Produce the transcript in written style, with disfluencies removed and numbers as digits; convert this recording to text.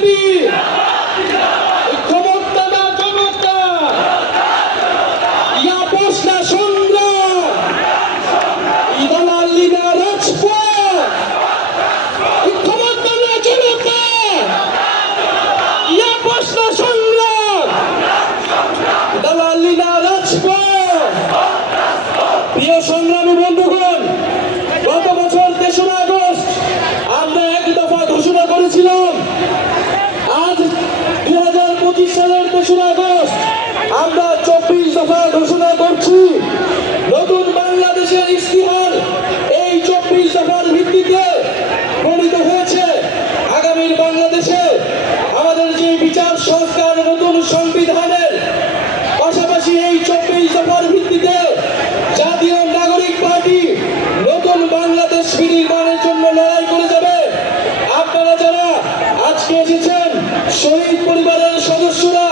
BJP ক্ষমতা না জনতা ইয়া প্রশ্ন সংগ্রাম দালালি না রাজপথ ক্ষমতা না জনতা ইয়া প্রশ্ন সংগ্রাম দালালি না রাজপথ। প্রিয় সংগ্রামী বন্ধুগণ, গত বছর ৩রা আগস্ট আমরা এক দফা ঘোষণা করেছিলাম। আজ 2025 সালের ৩রা আগস্ট আমরা 24 দফা ঘোষণা করছি। নতুন বাংলাদেশের ইস্তিহার এই 24 দফার ভিত্তিতে প্রণীত হয়েছে। আগামীর বাংলাদেশে আমাদের যে বিচার সংস্কার নতুন সংবিধানের পাশাপাশি এই 24 দফার ভিত্তিতে জাতীয় নাগরিক পার্টি নতুন বাংলাদেশ বিনির্মাণের জন্য লড়াই করে যাবে। আপনারা যারা আজকে এসেছেন, শহীদ পরিবারের সদস্যরা,